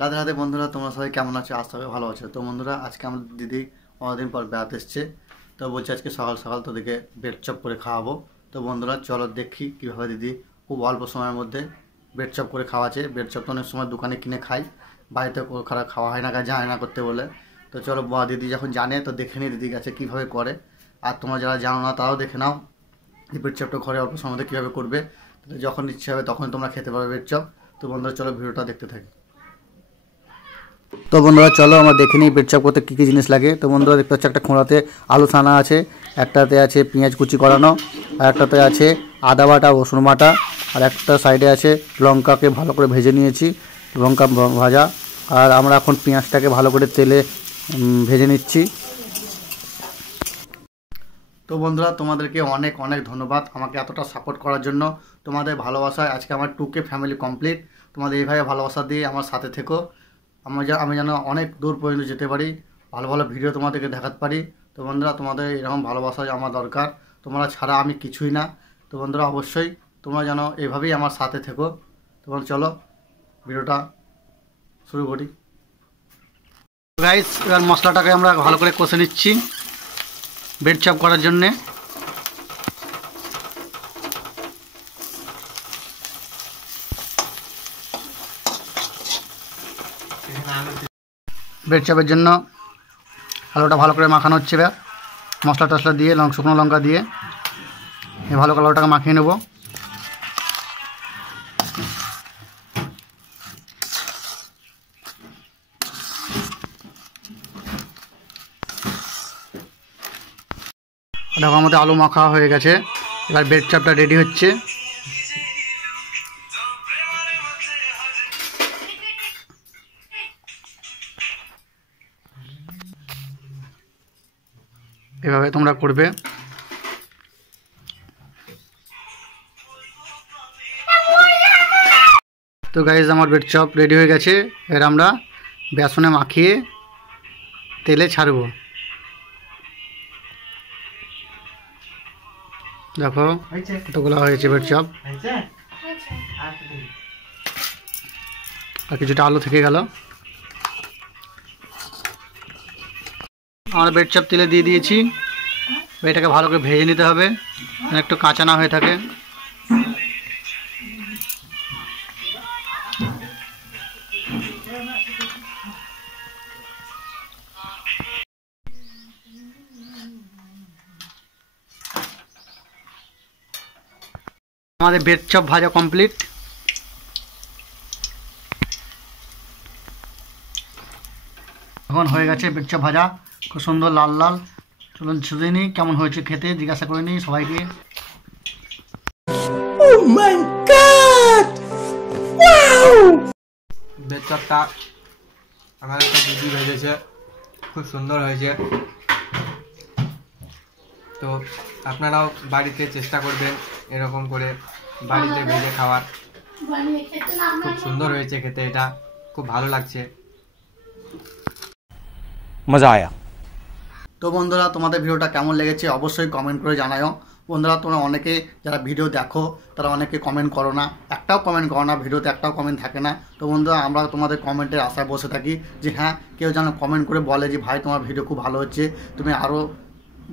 রাধে রাধে বন্ধুরা, তোমরা সবাই কেমন আছো? আজ সবাই ভালো আছো তো বন্ধুরা। আজকে আমার দিদি অনেকদিন পর বেড়াতে এসছে, তো বলছে আজকে সকাল সকাল তোদেরকে ব্রেড চপ করে খাওয়াবো। তো বন্ধুরা চলো দেখি কীভাবে দিদি খুব অল্প সময়ের মধ্যে ব্রেড চপ করে খাওয়াচ্ছে। ব্রেড চপ তো অনেক সময় দোকানে কিনে খাই, বাড়িতে খারাপ খাওয়া হয় না, জানে না করতে বলে। তো চলো দিদি যখন জানে তো দেখে নিই দিদির কাছে কীভাবে করে। আর তোমরা যারা জানো না তারাও দেখে নাও এই ব্রেড চপটা ঘরে অল্প সময় মধ্যে কীভাবে করবে। যখন ইচ্ছে হবে তখন তোমরা খেতে পারবে ব্রেড চপ। তো বন্ধুরা চলো ভিডিওটা দেখতে থাকি। তো বন্ধুরা চলো আমরা দেখে নিই ব্রেড চপ করতে কী কী জিনিস লাগে। তো বন্ধুরা দেখতে পাচ্ছি একটা খোঁড়াতে আলু ছানা আছে, একটাতে আছে পেঁয়াজ কুচি করানো, আর একটাতে আছে আদা বাটা রসুন বাটা, আর একটা সাইডে আছে লঙ্কাকে ভালো করে ভেজে নিয়েছি, লঙ্কা ভাজা। আর আমরা এখন পেঁয়াজটাকে ভালো করে তেলে ভেজে নিচ্ছি। তো বন্ধুরা তোমাদেরকে অনেক অনেক ধন্যবাদ আমাকে এতটা সাপোর্ট করার জন্য। তোমাদের ভালোবাসায় আজকে আমার 2K ফ্যামিলি কমপ্লিট। তোমাদের এইভাবে ভালোবাসা দিয়ে আমার সাথে থেকো। আমি যেন অনেক দূর পর্যন্ত যেতে পারি, ভালো ভালো ভিডিও তোমাদেরকে দেখাতে পারি। তো বন্ধুরা তোমাদের এরকম ভালোবাসা আমার দরকার, তোমরা ছাড়া আমি কিছুই না। তো বন্ধুরা অবশ্যই তোমরা যেন এইভাবেই আমার সাথে থেকো। তোমার চলো ভিডিওটা শুরু করি। গাইস এবার মশলাটাকে আমরা ভালো করে কষে নিচ্ছি ব্রেড চপ করার জন্যে। ব্রেড চপের জন্য আলুটা ভালো করে মাখানো হচ্ছে। এবার মশলা টশলা দিয়ে শুকনো লঙ্কা দিয়ে ভালো করে আলুটাকে মাখিয়ে নেব। দেখো আমাদের আলু মাখা হয়ে গেছে, এবার ব্রেড চপটা রেডি হচ্ছে। এভাবে তোমরা করবে। তো গাইজ আমার ব্রেড চপ রেডি হয়ে গেছে, এবার আমরা বেসনে মাখিয়ে তেলে ছাড়বো। দেখো কতগুলো হয়েছে ব্রেড চপ, আর কিছুটা আলু থেকে গেল। আমরা ব্রেড চপ তেলে দিয়ে দিয়েছি, এটাকে ভালো করে ভেজে নিতে হবে, একটু কাঁচা না হয়ে থাকে। আমাদের ব্রেড চপ ভাজা কমপ্লিট। এখন হয়ে গেছে ব্রেড চপ ভাজা, খুব সুন্দর লাল লাল। চলুন শুধু নিই কেমন হয়েছে খেতে, জিজ্ঞাসা করে নিই সবাইকে। ব্রেড চপটা আমার একটা দিদি ভেজেছে, খুব সুন্দর হয়েছে। তো আপনারাও বাড়িতে চেষ্টা করবেন এরকম করে বাড়িতে ভেজে খাওয়ার। খুব সুন্দর হয়েছে খেতে, এটা খুব ভালো লাগছে, মজা আয়া। তো বন্ধুরা তোমাদের ভিডিওটা কেমন লেগেছে অবশ্যই কমেন্ট করে জানাও। বন্ধুরা তোমরা অনেকে যারা ভিডিও দেখো তারা অনেকে কমেন্ট করো না, একটাও কমেন্ট করো না, ভিডিওতে একটাও কমেন্ট থাকে না। তো বন্ধুরা আমরা তোমাদের কমেন্টের আশায় বসে থাকি যে হ্যাঁ কেউ যেন কমেন্ট করে বলে যে ভাই তোমার ভিডিও খুব ভালো হচ্ছে, তুমি আরও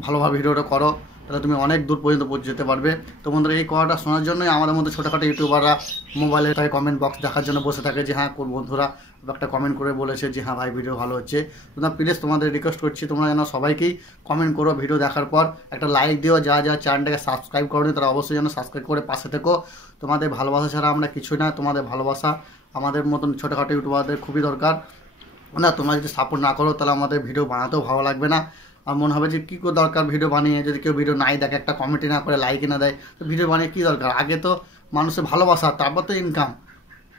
ভালোভাবে ভিডিওটা করো, তাহলে তুমি অনেক দূর পর্যন্ত যেতে পারবে। তো বন্ধুরা এই কথাটা শোনার জন্যই আমাদের মধ্যে ছোটোখাটো ইউটিউবাররা মোবাইলে তাই কমেন্ট বক্স দেখার জন্য বসে থাকে যে হ্যাঁ বন্ধুরা একটা কমেন্ট করে বলেছে যে হ্যাঁ ভাই ভিডিও ভালো হচ্ছে। তোমরা প্লিজ তোমাদের রিকোয়েস্ট করছি তোমরা যেন সবাইকেই কমেন্ট করো, ভিডিও দেখার পর একটা লাইক দিও। যা চ্যানেলটাকে সাবস্ক্রাইব করো তারা অবশ্যই যেন সাবস্ক্রাইব করে পাশে থেকো। তোমাদের ভালোবাসা ছাড়া আমরা কিছুই না, তোমাদের ভালোবাসা আমাদের মতন ছোটোখাটো ইউটিউবারদের খুবই দরকার। না তোমরা যদি সাপোর্ট না করো তাহলে আমাদের ভিডিও বানাতেও ভালো লাগবে না, আর মনে হবে যে কী করে দরকার ভিডিও বানিয়ে, যদি কেউ ভিডিও নাই দেখে, একটা কমেন্টই না করে, লাইকই না দেয়, তো ভিডিও বানিয়ে কী দরকার। আগে তো মানুষের ভালোবাসা, তারপর তো ইনকাম।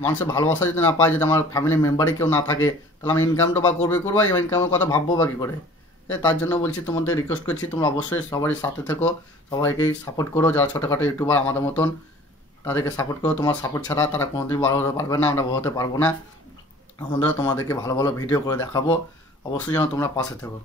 মানুষের ভালোবাসা যদি না পায়, যদি আমার ফ্যামিলি মেম্বারই কেউ না থাকে, তাহলে আমি ইনকামটা বা করবো এই ইনকামের কথা ভাববো বা কী করে। তার জন্য বলছি তোমাদের রিকোয়েস্ট করছি তোমরা অবশ্যই সবারই সাথে থেকো, সবাইকেই সাপোর্ট করো। যারা ছোটোখাটো ইউটিউবার আমাদের মতন তাদেরকে সাপোর্ট করো, তোমার সাপোর্ট ছাড়া তারা কোনোদিন বড় হতে পারবে না, আমরা বড় হতে পারবো না। বন্ধুরা তোমাদেরকে ভালো ভালো ভিডিও করে দেখাবো, অবশ্যই যেন তোমরা পাশে থেকো।